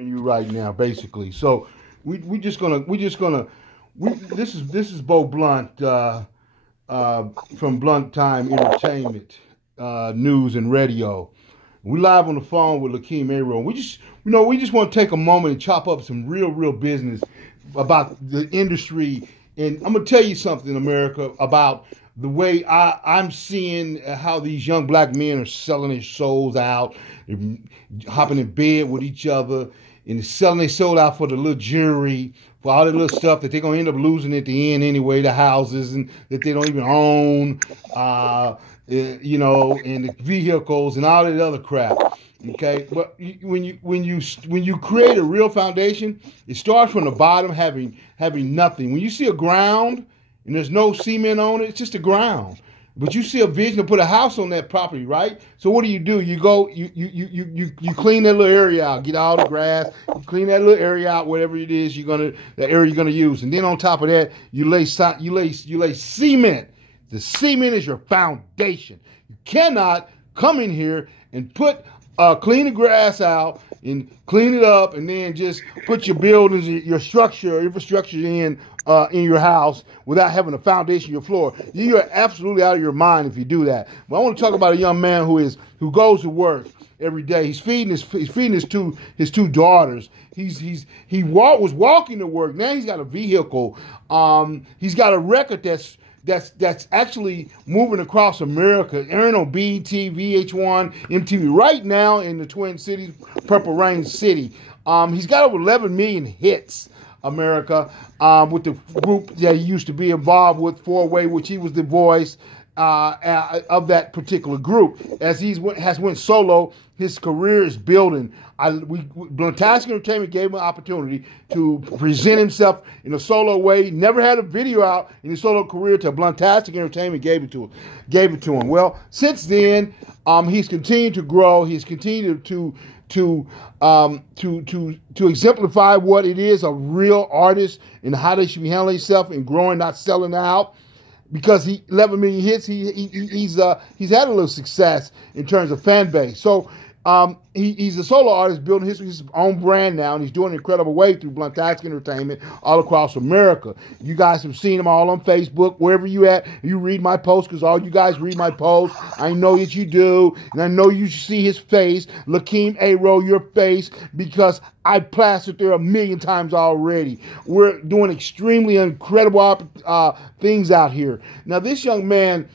You right now, basically. So this is Bo Blunt from Blunt Time Entertainment News and Radio. We live on the phone with Lakeem Arrow. We just want to take a moment and chop up some real business about the industry. And I'm gonna tell you something, America, about the way I'm seeing how these young black men are selling their souls out, hopping in bed with each other, and selling their soul out for the little jewelry, for all the little stuff that they're gonna end up losing at the end anyway, the houses and that they don't even own, and the vehicles and all that other crap. Okay, but when you create a real foundation, it starts from the bottom, having nothing. When you see a ground and there's no cement on it, it's just a ground. But you see a vision to put a house on that property, right? So what do? You go, you clean that little area out, get all the grass, you clean that little area out, whatever it is that area you're gonna use, and then on top of that, you lay cement. The cement is your foundation. You cannot come in here and clean the grass out and clean it up, and then just put your buildings, your infrastructure in your house without having a foundation, your floor. You are absolutely out of your mind if you do that. But I want to talk about a young man who goes to work every day. He's feeding his two daughters. He was walking to work. Now he's got a vehicle. He's got a record that's actually moving across America, airing on BET, VH1, MTV, right now in the Twin Cities, Purple Rain City. He's got over 11 million hits, America, with the group that he used to be involved with, Four Way, which he was the voice of that particular group. As he has went solo, his career is building. Blunt Entertainment gave him an opportunity to present himself in a solo way. Never had a video out in his solo career till Blunt Entertainment gave it to him. Well, since then, he's continued to grow. He's continued to exemplify what it is a real artist and how they should be handling themselves and growing, not selling out. Because 11 million hits, he's had a little success in terms of fan base. So he's a solo artist building his own brand now, and he's doing an incredible way through Blunt Entertainment all across America. You guys have seen him all on Facebook, wherever you at. You read my posts, because all you guys read my posts. I know that you do, and I know you see his face, Lakeem Arrow, your face, because I plastered there a million times already. We're doing extremely incredible things out here. Now, this young man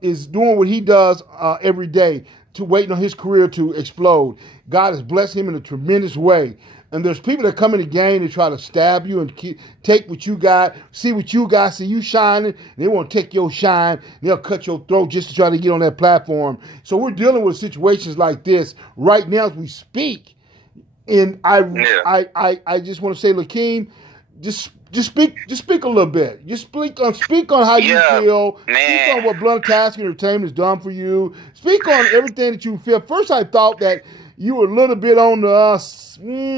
is doing what he does every day, to waiting on his career to explode. God has blessed him in a tremendous way. And there's people that come in the game to try to stab you and take what you got, see what you got, see you shining, and they want to take your shine, and they'll cut your throat just to try to get on that platform. So we're dealing with situations like this right now as we speak. And I just want to say, Lakeem, just speak a little bit. Just speak on how you feel. Man. Speak on what Blunt Entertainment has done for you. Speak on everything that you feel. First, I thought that you were a little bit on the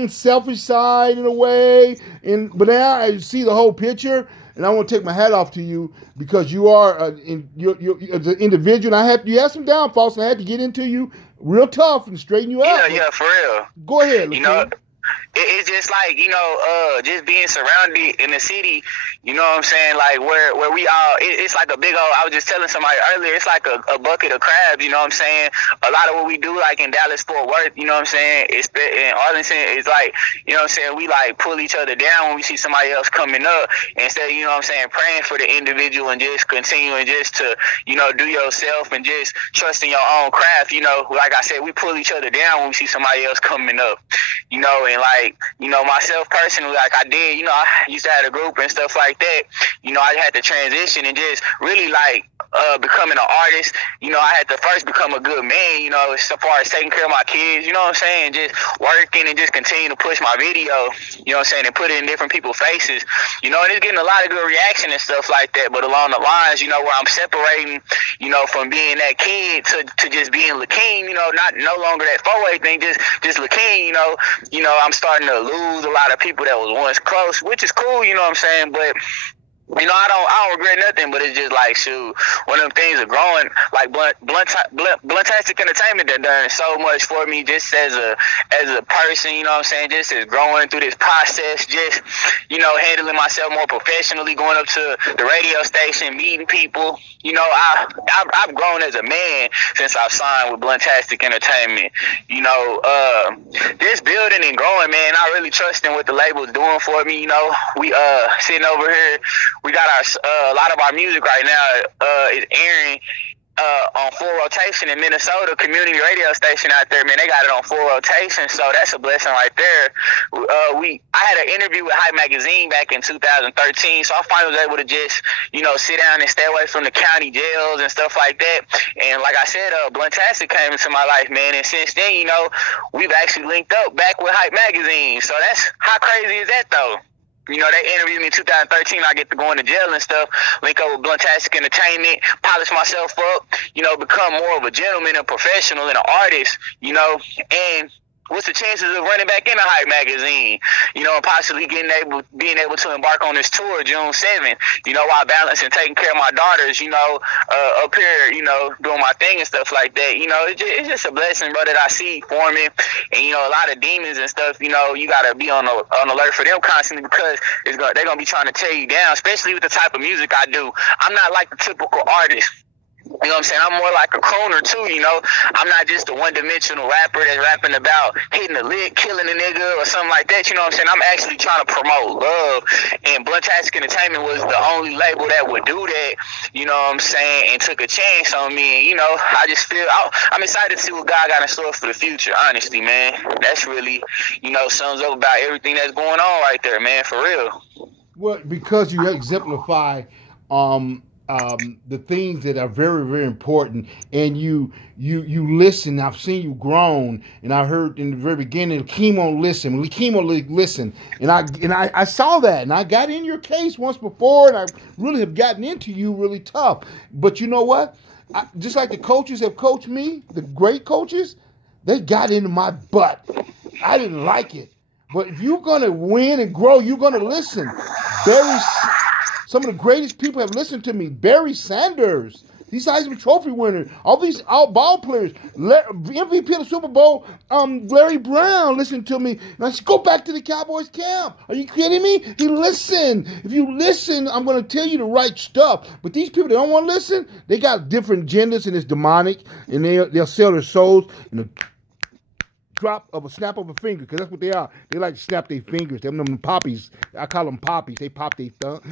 selfish side in a way, but now I see the whole picture, and I want to take my hat off to you because you are you're as an individual. And you have some downfalls, and I had to get into you real tough and straighten you out. Yeah, for real. Go ahead, Lakeem. It's just like, just being surrounded in the city, you know what I'm saying? Like where we all, it's like a big old, I was just telling somebody earlier, it's like a bucket of crabs, you know what I'm saying? A lot of what we do, like in Dallas, Fort Worth, you know what I'm saying? In Arlington, it's like, you know what I'm saying? We like pull each other down when we see somebody else coming up instead of, you know what I'm saying, praying for the individual and just continuing just to, do yourself and just trusting your own craft, like I said, we pull each other down when we see somebody else coming up, and like, myself personally, like I did, I used to have a group and stuff like that. I had to transition and just really like becoming an artist. I had to first become a good man, as far as taking care of my kids, you know what I'm saying? Just working and just continue to push my video, you know what I'm saying, and put it in different people's faces, and it's getting a lot of good reaction and stuff like that. But along the lines, where I'm separating, from being that kid to just being Lakeem, no longer that four-way thing, just Lakeem, I'm starting to lose a lot of people that was once close, which is cool, you know what I'm saying? But You know, I don't regret nothing, but it's just like, shoot, one of them things are growing, like Bluntastic Entertainment that done so much for me just as a person, you know what I'm saying, just as growing through this process, just, you know, handling myself more professionally, going up to the radio station, meeting people. You know, I've grown as a man since I've signed with Bluntastic Entertainment. You know, this building and growing, man, I really trust in what the label's doing for me. You know, we sitting over here, we got our a lot of our music right now is airing on full rotation in Minnesota, community radio station out there, man. They got it on full rotation, so that's a blessing right there. I had an interview with Hype Magazine back in 2013, so I finally was able to just, you know, sit down and stay away from the county jails and stuff like that. And like I said, Bluntastic came into my life, man, and since then, you know, we've actually linked up back with Hype Magazine. So that's, how crazy is that, though? You know, they interviewed me in 2013. I get to go into jail and stuff, link up with Bluntastic Entertainment, polish myself up, you know, become more of a gentleman, a professional, and an artist, you know. And what's the chances of running back into Hype Magazine, you know, and possibly being able to embark on this tour June 7th, you know, while balancing taking care of my daughters, you know, up here, you know, doing my thing and stuff like that. You know, it's just a blessing, bro, that I see forming. And, you know, a lot of demons and stuff, you know, you got to be on alert for them constantly, because they're going to be trying to tear you down, especially with the type of music I do. I'm not like the typical artist. You know what I'm saying? I'm more like a crooner too, you know. I'm not just a one-dimensional rapper that's rapping about hitting a lick, killing a nigga or something like that. You know what I'm saying? I'm actually trying to promote love, and Bluntastic Entertainment was the only label that would do that, you know what I'm saying, and took a chance on me. And, you know, I just feel, I'm excited to see what God got in store for the future, honestly, man. That's really, you know, sums up about everything that's going on right there, man, for real. Well, because you exemplify the things that are very, very important, and you listen. I've seen you grown, and I heard in the very beginning, chemo listen, and I saw that, and I got in your case once before, and I really have gotten into you really tough. But you know what? Just like the coaches have coached me, the great coaches, they got into my butt. I didn't like it, but if you're gonna win and grow, you're gonna listen. Some of the greatest people have listened to me. Barry Sanders, these Heisman Trophy winners, all these ball players, MVP of the Super Bowl, Larry Brown listened to me. Now, go back to the Cowboys camp. Are you kidding me? He listened. If you listen, I'm going to tell you the right stuff. But these people that don't want to listen, they got different agendas, and it's demonic, and they'll sell their souls in a drop of a snap of a finger, because that's what they are. They like to snap their fingers. Them poppies. I call them poppies. They pop their thumb.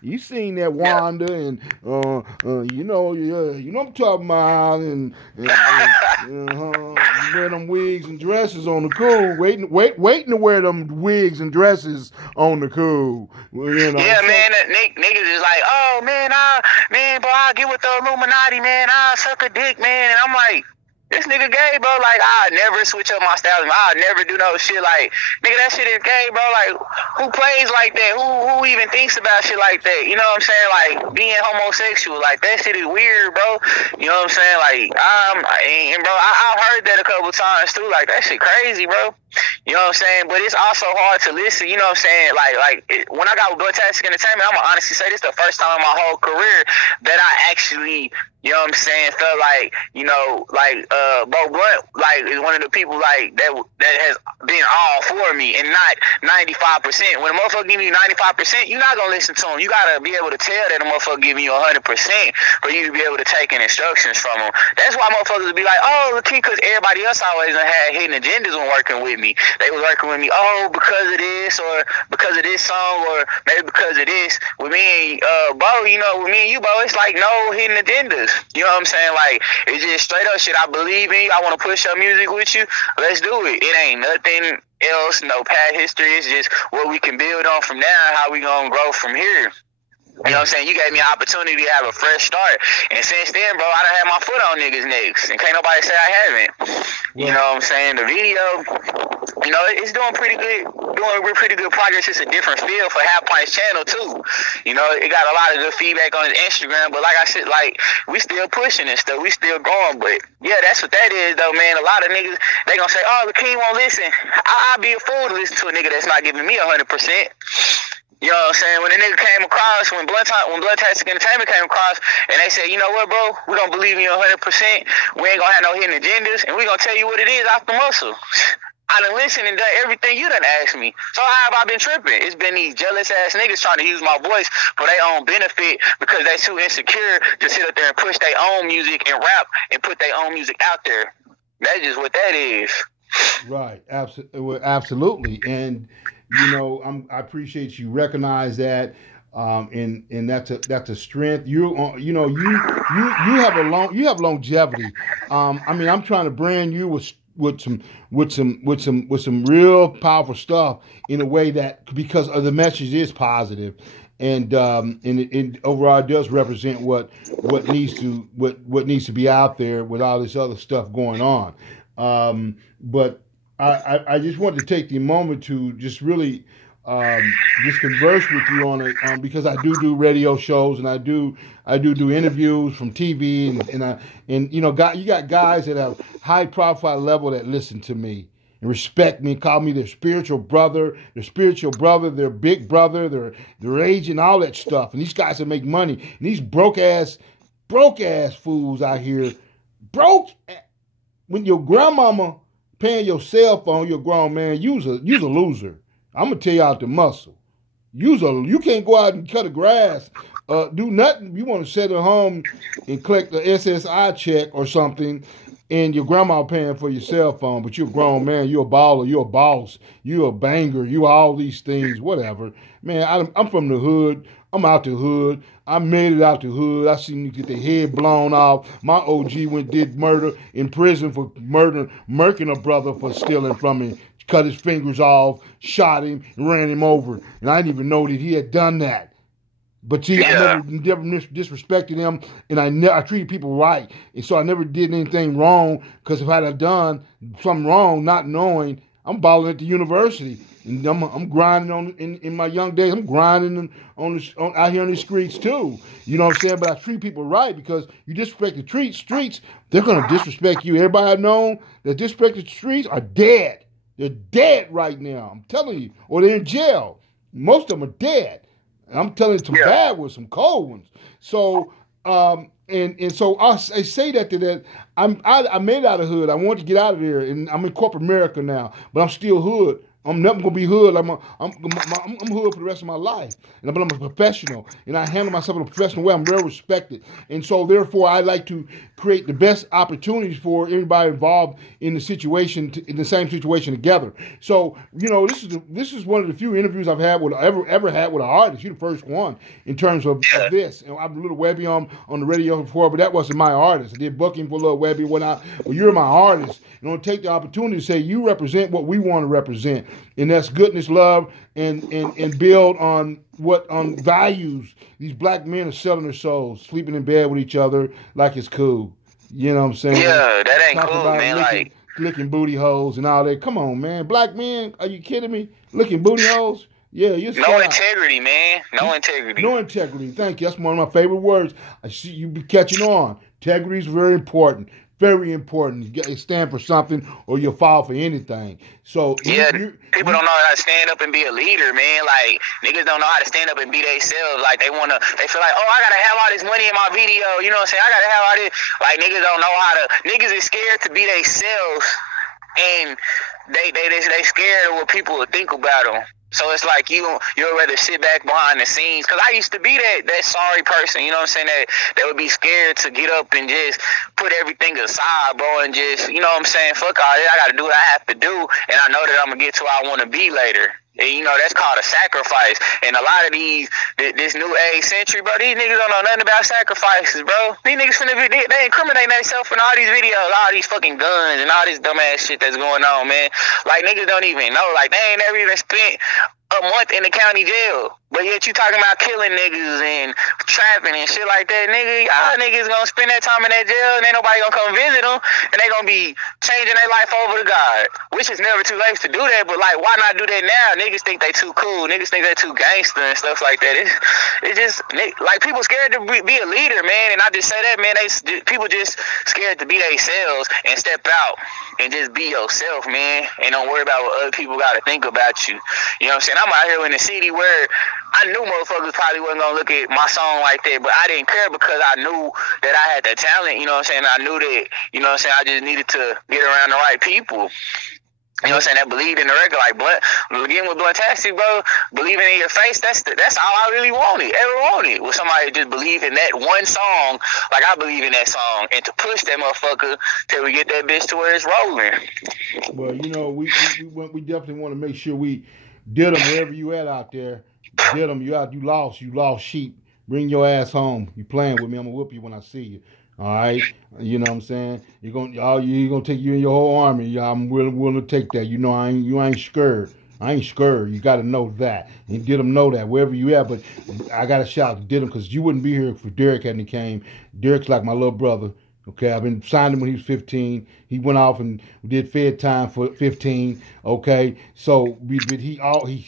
You seen that, Wanda, and you know what I'm talking about, and wear them wigs and dresses on the cool, waiting to wear them wigs and dresses on the cool. Well, you know, yeah, man, niggas is like, oh man, bro, I'll get with the Illuminati, man. I'll suck a dick, man. And I'm like, this nigga gay, bro. Like, I'll never switch up my style. I'll never do no shit like, nigga, that shit is gay, bro. Like, who plays like that? Who even thinks about shit like that? You know what I'm saying? Like, being homosexual, like, that shit is weird, bro. You know what I'm saying? Like, and bro, I've heard that a couple times too. Like, that shit crazy, bro. You know what I'm saying? But it's also hard to listen. You know what I'm saying? When I got with Bluntastic Entertainment, I'm going to honestly say this is the first time in my whole career that I actually, you know what I'm saying, felt like, you know, like, Bo Blunt, like, is one of the people, like, that has been all for me, and not 95%. When a motherfucker give you 95%, you're not going to listen to him. You got to be able to tell that a motherfucker giving you 100% for you to be able to take in instructions from him. That's why motherfuckers would be like, oh, look, because everybody else always had hidden agendas when working with me. They was working with me, oh, because of this, or because of this song, or maybe because of this. With me and Bo, you know, with me and you, Bo, it's like no hidden agendas. You know what I'm saying? Like, it's just straight up shit. I believe in you. I want to push your music with you. Let's do it. It ain't nothing else, no past history. It's just what we can build on from now, how we gonna grow from here. You know what I'm saying? You gave me an opportunity to have a fresh start. And since then, bro, I done had my foot on niggas' necks. And can't nobody say I haven't. You know what I'm saying? The video, you know, it's doing pretty good progress. It's a different feel for Half Pint's channel, too. You know, it got a lot of good feedback on his Instagram. But like I said, like, we still pushing and stuff. We still going. But, yeah, that's what that is, though, man. A lot of niggas, they gonna say, oh, the king won't listen. I'll be a fool to listen to a nigga that's not giving me 100%. You know what I'm saying? When the nigga came across, when Bloodtastic Entertainment came across, and they said, you know what, bro? We don't believe in you 100%. We ain't gonna have no hidden agendas, and we gonna tell you what it is off the muscle. I done listened and done everything you done asked me. So how have I been tripping? It's been these jealous ass niggas trying to use my voice for their own benefit because they too insecure to sit up there and push their own music and rap and put their own music out there. That's just what that is. Right. Absolutely. And you know, I appreciate you recognize that. And that's a strength. You know, you have longevity. I mean, I'm trying to brand you with some real powerful stuff in a way that, because of the message is positive, and it overall it does represent what needs to be out there with all this other stuff going on. But I just wanted to take the moment to just really just converse with you on it, because I do radio shows, and I do interviews from TV, and you know, you got guys that have high profile level that listen to me and respect me and call me their spiritual brother, their big brother, their agent, all that stuff. And these guys that make money, and these broke ass fools out here, when your grandmama paying your cell phone, you're a grown man, you's a loser. I'm gonna tell you out the muscle. You can't go out and cut the grass, do nothing. You want to sit at home and collect the SSI check or something, and your grandma paying for your cell phone, but you're a grown man, you're a baller, you're a boss, you're a banger, you all these things, whatever. Man, I'm from the hood. I'm out the hood. I made it out the hood. I seen you get their head blown off. My OG did murder in prison for murking a brother for stealing from me. Cut his fingers off, shot him, and ran him over. And I didn't even know that he had done that. But see, I never disrespected him, and I treated people right. And so I never did anything wrong, because if I had done something wrong, not knowing, I'm balling at the university. And I'm grinding in my young days. I'm grinding out here on the streets too. You know what I'm saying? But I treat people right, because you disrespect the streets, they're going to disrespect you. Everybody I've known that disrespect the streets are dead. They're dead right now. I'm telling you. Or they're in jail. Most of them are dead. And I'm telling you, some bad ones, some cold ones. So, and so I say that to that. I made it out of hood. I want to get out of there, and I'm in corporate America now, but I'm still hood. I'm never gonna be hood. I'm hood for the rest of my life, but I'm a professional, and I handle myself in a professional way. I'm very respected, and so therefore I like to create the best opportunities for everybody involved in the situation, in the same situation together. So you know, this is one of the few interviews I've had ever had with an artist. You're the first one in terms of this. And I've Little Webby on the radio before, but that wasn't my artist. I did booking for Little Webby when well, you're my artist. And I'll take the opportunity to say you represent what we want to represent. And that's goodness, love, and build on values. These black men are selling their souls, sleeping in bed with each other like it's cool. You know what I'm saying? Yeah, that ain't cool, man. Licking booty holes and all that. Come on, man. Black men, are you kidding me? Licking booty holes? Yeah, you're no integrity, man. No integrity. No integrity. Thank you. That's one of my favorite words. I see you be catching on. Integrity is very important. Very important. You stand for something, or you'll fall for anything. So people don't know how to stand up and be a leader, man. Like niggas don't know how to stand up and be themselves. Like they feel like, oh, I gotta have all this money in my video. You know what I'm saying? I gotta have all this. Like niggas don't know how to. Niggas is scared to be themselves, and they scared of what people will think about them. So it's like you'll rather sit back behind the scenes. Because I used to be that sorry person, you know what I'm saying, that would be scared to get up and just put everything aside, bro, and just, you know what I'm saying, fuck all that. I got to do what I have to do, and I know that I'm going to get to where I want to be later. And, you know, that's called a sacrifice. And a lot of this new age century, bro, these niggas don't know nothing about sacrifices, bro. These niggas they incriminate themselves in all these videos, all these fucking guns and all this dumbass shit that's going on, man. Like, niggas don't even know. Like, they ain't never even spent a month in the county jail. But yet you talking about killing niggas and trapping and shit like that, nigga. Y'all niggas gonna spend that time in that jail and ain't nobody gonna come visit them, and they gonna be changing their life over to God. Which is never too late to do that, but like, why not do that now? Niggas think they too cool. Niggas think they too gangster and stuff like that. It just, like, people scared to be a leader, man. And I just say that, man, people just scared to be themselves and step out and just be yourself, man, and don't worry about what other people gotta think about you. You know what I'm saying? I'm out here in the city where I knew motherfuckers probably wasn't gonna look at my song like that, but I didn't care because I knew that I had the talent, you know what I'm saying? I knew that, you know what I'm saying, I just needed to get around the right people. You know what I'm saying? That believed in the record, like Blunt. Again with Bluntastic, bro, believing in your face, that's all I really ever wanted. Was somebody just believe in that one song, like I believe in that song, and to push that motherfucker till we get that bitch to where it's rolling. Well, you know, we definitely want to make sure we did them wherever you at out there. Did them, you lost sheep. Bring your ass home. You playing with me, I'm gonna whoop you when I see you. All right, you know what I'm saying? You're gonna take you and your whole army. I'm willing to take that. You know, you ain't scared. I ain't scared. You got to know that. And did them know that wherever you at. But I got to shout to did them because you wouldn't be here if Derek hadn't came. Derek's like my little brother. Okay, I've been signed him when he was 15. He went off and did Fed time for 15. Okay, so all the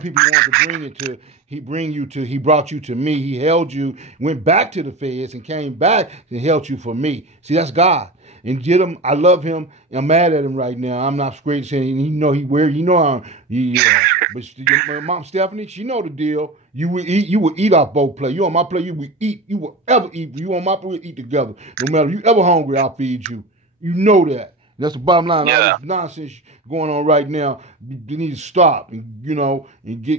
people he wanted to bring it to. He brought you to me. He held you, went back to the feds and came back and held you for me. See, that's God. And did him, I love him. I'm mad at him right now. I'm not straight saying he know he weird. You know but my mom Stephanie, she know the deal. You will eat off both plates. You on my plate, you will eat. You will ever eat. You on my plate, we eat together. No matter if you ever hungry, I'll feed you. You know that. That's the bottom line. Yeah. All this nonsense going on right now, you need to stop and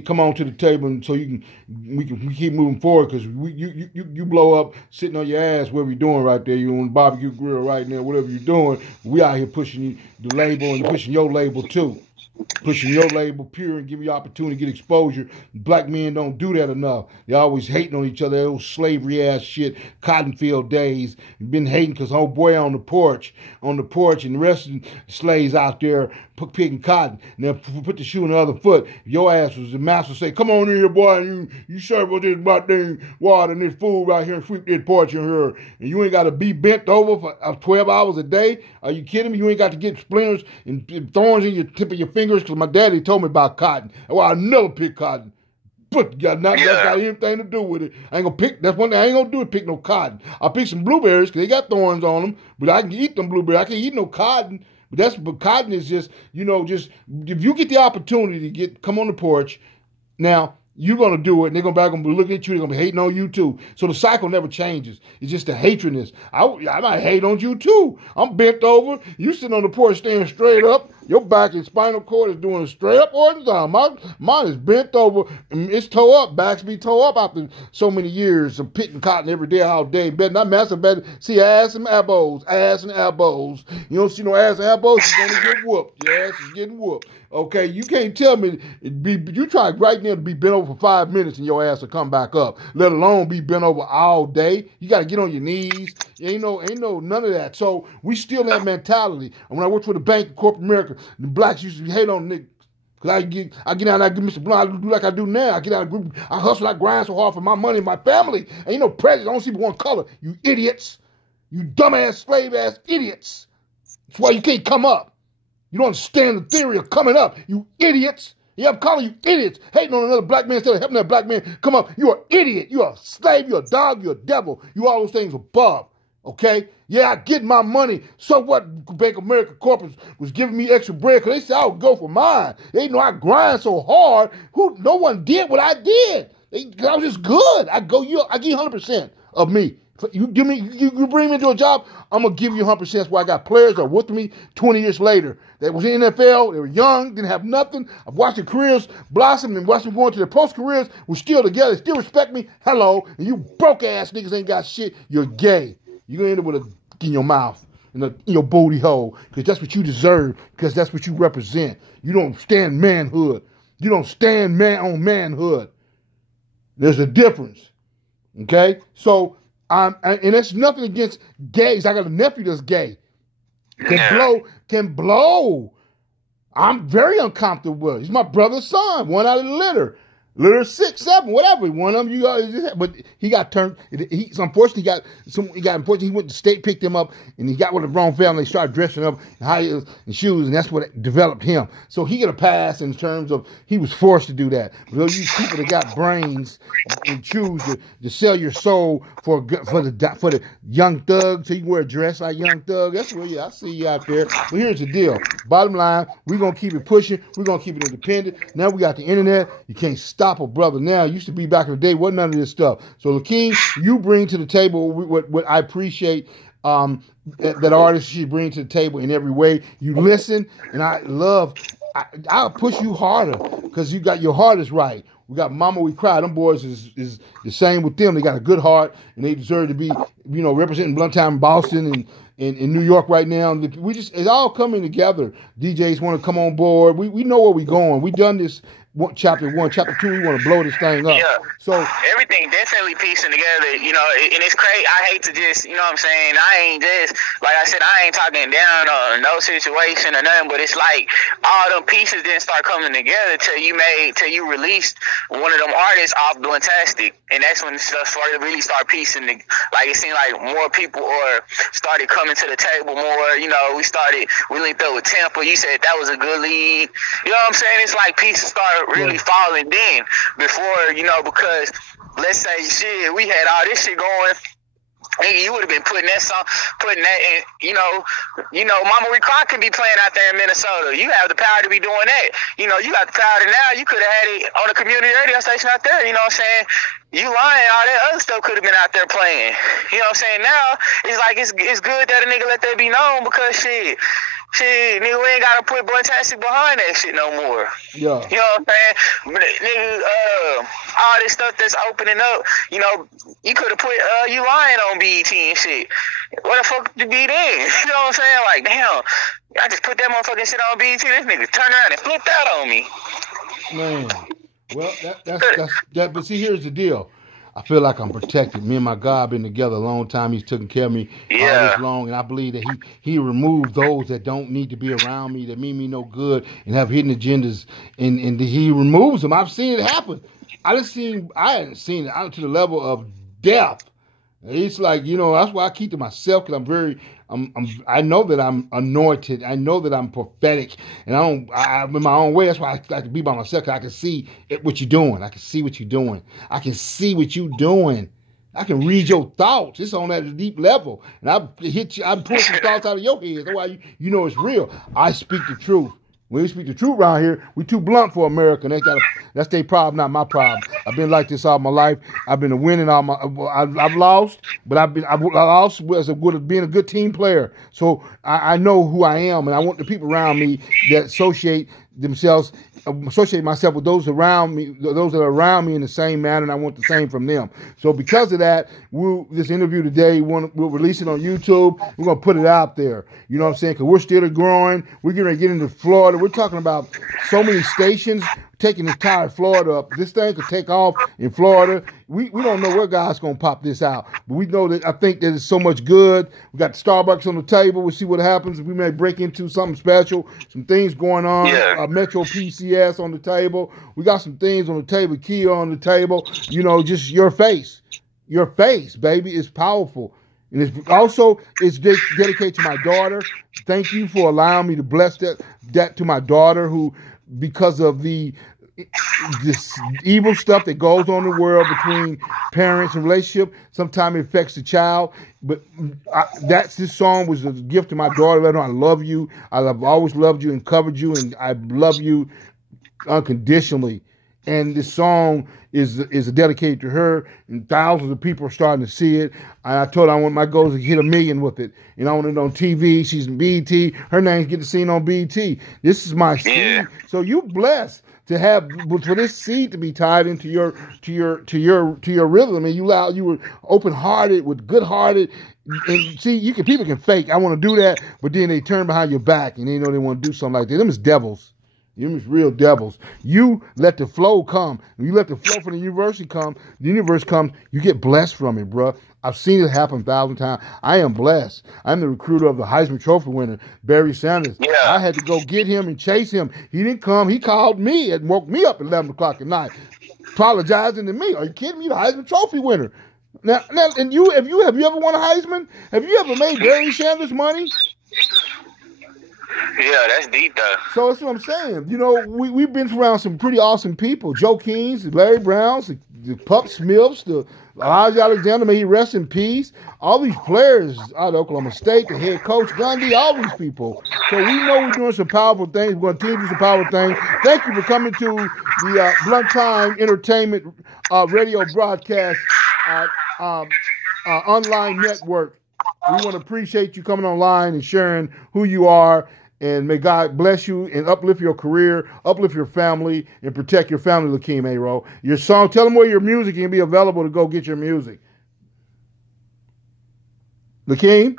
come on to the table, and so we keep moving forward because you blow up sitting on your ass. What we doing right there? You on the barbecue grill right now. Whatever you're doing, we out here pushing the label and pushing your label too. Pushing your label pure and giving you opportunity to get exposure. Black men don't do that enough. They always hating on each other. Those slavery ass shit, cotton field days. Been hating because old boy on the porch, and the rest of the slaves out there picking cotton. Now put the shoe on the other foot. Your ass was the master say, "Come on in here, boy, and you serve us this goddamn water and this food right here and sweep this porch in here. And you ain't got to be bent over for 12 hours a day. Are you kidding me? You ain't got to get splinters and thorns in your tip of your fingers because my daddy told me about cotton. Well, I never pick cotton. But that's got anything to do with it. I ain't gonna pick. That's one thing I ain't gonna do is pick no cotton. I'll pick some blueberries because they got thorns on them. But I can eat them blueberries. I can't eat no cotton. But cotton is just if you get the opportunity to come on the porch, now you're gonna do it, and they're gonna be looking at you. They're gonna be hating on you too. So the cycle never changes. It's just the hatredness. I might hate on you too. I'm bent over. You sitting on the porch, standing straight up. Your back and spinal cord is doing straight up or down. Mine is bent over. And it's toe up. Backs be toe up after so many years of picking cotton every day, all day. Better not massive. Better see ass and elbows. Ass and elbows. You don't see no ass and elbows, you're gonna get whooped. Your ass is getting whooped. Okay, you can't tell me you try right now to be bent over for 5 minutes and your ass will come back up. Let alone be bent over all day. You gotta get on your knees. Ain't no none of that. So we still that mentality. And when I worked for the bank in corporate America, the blacks used to hate on niggas. Cause I get out and I give Mr. Blunt, I do like I do now. I get out of the group, I hustle, I grind so hard for my money and my family. And prejudice, I don't see but one color. You idiots. You dumbass, slave-ass idiots. That's why you can't come up. You don't understand the theory of coming up. You idiots. Yeah, I'm calling you idiots. Hating on another black man instead of helping that black man come up. You're an idiot. You're a slave. You're a dog. You're a devil. You all those things above. Okay? Yeah, I get my money. So what? Bank of America corporate was giving me extra bread because they said I would go for mine. They know I grind so hard. No one did what I did. I was just good. I give you 100% of me. You bring me into a job, I'm gonna give you 100%. That's why I got players that are with me 20 years later. They was in the NFL, they were young, didn't have nothing. I've watched their careers blossom and watched them go into their post careers. We're still together, they still respect me. Hello, and you broke ass niggas ain't got shit. You're gay. You're gonna end up with a in your mouth in your booty hole because that's what you deserve. Because that's what you represent. You don't stand manhood. You don't stand man on manhood. There's a difference. Okay, so. And it's nothing against gays. I got a nephew that's gay. Can blow. I'm very uncomfortable with it. He's my brother's son. One out of the litter. Litter 6, 7, whatever. One of them you got, but he got turned. Unfortunately, he went to state, picked him up, and he got with the wrong family. They started dressing up in high heels and shoes, and that's what developed him. So he got a pass in terms of he was forced to do that. But those people that got brains and choose to sell your soul for the young thug, so you can wear a dress like young thug. That's where I see you out there. But here's the deal. Bottom line, we're gonna keep it pushing. We're gonna keep it independent. Now we got the internet. You can't stop top of brother now. It used to be back in the day, wasn't none of this stuff. So Lakeem, you bring to the table what I appreciate that artists should bring to the table in every way. You listen, and I'll push you harder because you got your heart is right. We got Mama We Cry. Them boys is the same with them. They got a good heart, and they deserve to be, representing Blunt Town in Boston and in New York right now. It's all coming together. DJs want to come on board. We know where we're going. We done this. Chapter 1, Chapter 2, we want to blow this thing up. Yeah. So everything definitely piecing together, and it's crazy. I hate to just, what I'm saying, I ain't just, like I said, I ain't talking down on no situation or nothing, but it's like all them pieces didn't start coming together till you released one of them artists off Bluntastic, and that's when stuff started to really start piecing. Like it seemed like more people started coming to the table more. We linked up with Temple. You said that was a good lead. You know what I'm saying? It's like pieces started really falling then before, because let's say shit, we had all this shit going. Nigga, you would have been putting that in, Mama We Cry could be playing out there in Minnesota. You have the power to be doing that. You got the power to now. You could have had it on a community radio station out there. You know what I'm saying? You lying, all that other stuff could have been out there playing. You know what I'm saying? Now, it's like it's good that a nigga let that be known because shit, nigga, we ain't gotta put Bluntastic behind that shit no more. Yeah. You know what I'm saying? But, nigga, all this stuff that's opening up, you could have put You Lying on BET and shit. What the fuck to be then? You know what I'm saying? Like, damn, I just put that motherfucking shit on BET. This nigga turned around and flipped out on me. Man. Well, that's but see, here's the deal. I feel like I'm protected. Me and my God have been together a long time. He's taken care of me all this long, and I believe that he removed those that don't need to be around me, that mean me no good, and have hidden agendas, and he removes them. I've seen it happen. I hadn't seen it out to the level of death. It's like, that's why I keep to myself, because I know that I'm anointed. I know that I'm prophetic, and I'm in my own way. That's why I like to be by myself, because I can see what you're doing. I can see what you're doing. I can see what you're doing. I can read your thoughts. It's on that deep level, and I hit you. I pull some thoughts out of your head. That's why you know it's real. I speak the truth. When we speak the truth around here, we too blunt for America. And that's their problem, not my problem. I've been like this all my life. I've been winning all my. I've lost, but I lost as being a good team player. So I know who I am, and I want the people around me that associate myself with those around me, those that are around me in the same manner, and I want the same from them. So because of that, this interview today, we'll release it on YouTube. We're going to put it out there. You know what I'm saying? Because we're still growing. We're going to get into Florida. We're talking about so many stations taking entire Florida up. This thing could take off in Florida. We don't know where God's going to pop this out. But we know that I think there's so much good. We got Starbucks on the table. We'll see what happens. We may break into something special. Some things going on. Yeah. Metro PCS on the table. We got some things on the table. Kia on the table. Just your face. Your face, baby, is powerful. And it's dedicated to my daughter. Thank you for allowing me to bless that to my daughter, who, because of this evil stuff that goes on in the world between parents and relationship, sometimes it affects the child. But this song was a gift to my daughter. Let her know I love you. I've always loved you and covered you, and I love you unconditionally. And this song is dedicated to her, and thousands of people are starting to see it. And I told her I want my goal to hit 1 million with it. And I want it on TV. She's in BET. Her name's getting seen on BET. This is my seed. So you blessed to have for this seed to be tied into your rhythm. And you were open hearted, with good hearted. And see, people can fake. I want to do that, but then they turn behind your back and they know they want to do something like that. Them is devils. Them is real devils. You let the flow come. When you let the flow from the universe comes, you get blessed from it, bro. I've seen it happen 1,000 times. I am blessed. I'm the recruiter of the Heisman Trophy winner, Barry Sanders. Yeah. I had to go get him and chase him. He didn't come. He called me and woke me up at 11 o'clock at night, apologizing to me. Are you kidding me? The Heisman Trophy winner. Now, and have you ever won a Heisman? Have you ever made Barry Sanders money? Yeah, that's deep though. So that's what I'm saying. We've been around some pretty awesome people. Joe Keynes, Larry Browns, Pup Smiths, the Elijah Alexander, may he rest in peace. All these players out of Oklahoma State, the head coach, Gundy, all these people. So we know we're doing some powerful things. We're going to continue to do some powerful things. Thank you for coming to the Blunt Time Entertainment radio broadcast online network. We want to appreciate you coming online and sharing who you are. And may God bless you and uplift your career, uplift your family, and protect your family, Lakeem A-Roll. Your song, tell them where your music can be available to go get your music. Lakeem?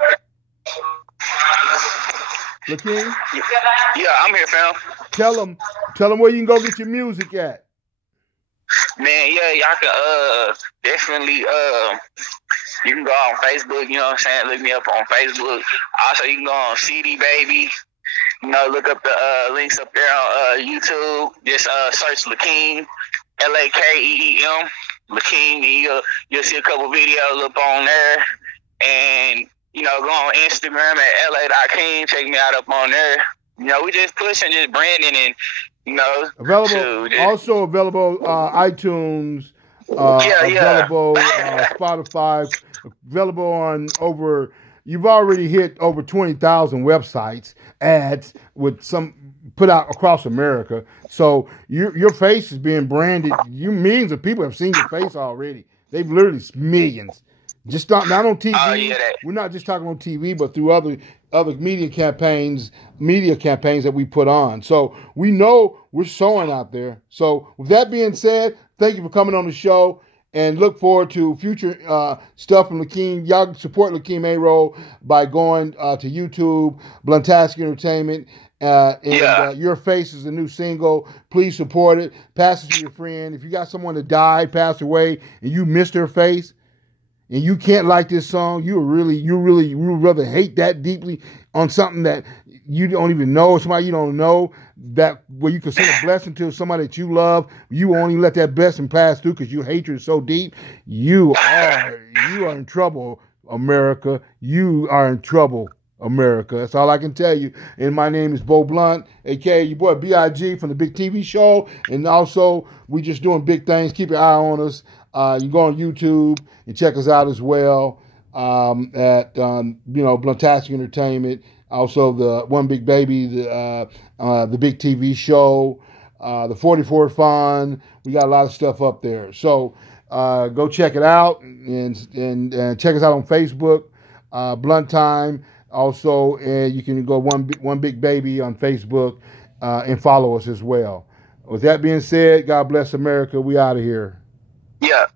Lakeem? Yeah, I'm here, fam. Tell them where you can go get your music at. Man, yeah, y'all can definitely you can go on Facebook, you know what I'm saying? Look me up on Facebook. Also, you can go on CD Baby. You know, look up the links up there on YouTube. Just search Lakeem, Lakeem, Lakeem. You'll see a couple videos up on there. And, you know, go on Instagram at la.keem. Check me out up on there. You know, we just pushing, just branding and, you know. Also available iTunes, available Spotify, available on over... You've already hit over 20,000 websites, ads with some put out across America. So your face is being branded. Millions of people have seen your face already. They've literally millions. Just not on TV. We're not just talking on TV, but through other media campaigns that we put on. So we know we're showing out there. So with that being said, thank you for coming on the show. And look forward to future stuff from Lakeem. Y'all support Lakeem A-Roll by going to YouTube, Bluntastic Entertainment. Your Face is a new single. Please support it. Pass it to your friend. If you got someone that died, passed away, and you missed their face, and you can't like this song, you would rather hate that deeply on something that you don't even know, somebody you don't know, that where you can send a blessing to somebody that you love, you won't even let that blessing pass through because your hatred is so deep. You are in trouble, America. You are in trouble, America. That's all I can tell you. And my name is Bo Blunt, aka your boy B.I.G. from the Big TV Show. And also, we just doing big things. Keep your eye on us. You go on YouTube and check us out as well at Bluntastic Entertainment. Also, the One Big Baby, the Big TV Show, the 44 Fun. We got a lot of stuff up there. So go check it out and check us out on Facebook, Blunt Time. Also, you can go One Big Baby on Facebook and follow us as well. With that being said, God bless America. We out of here. Yeah.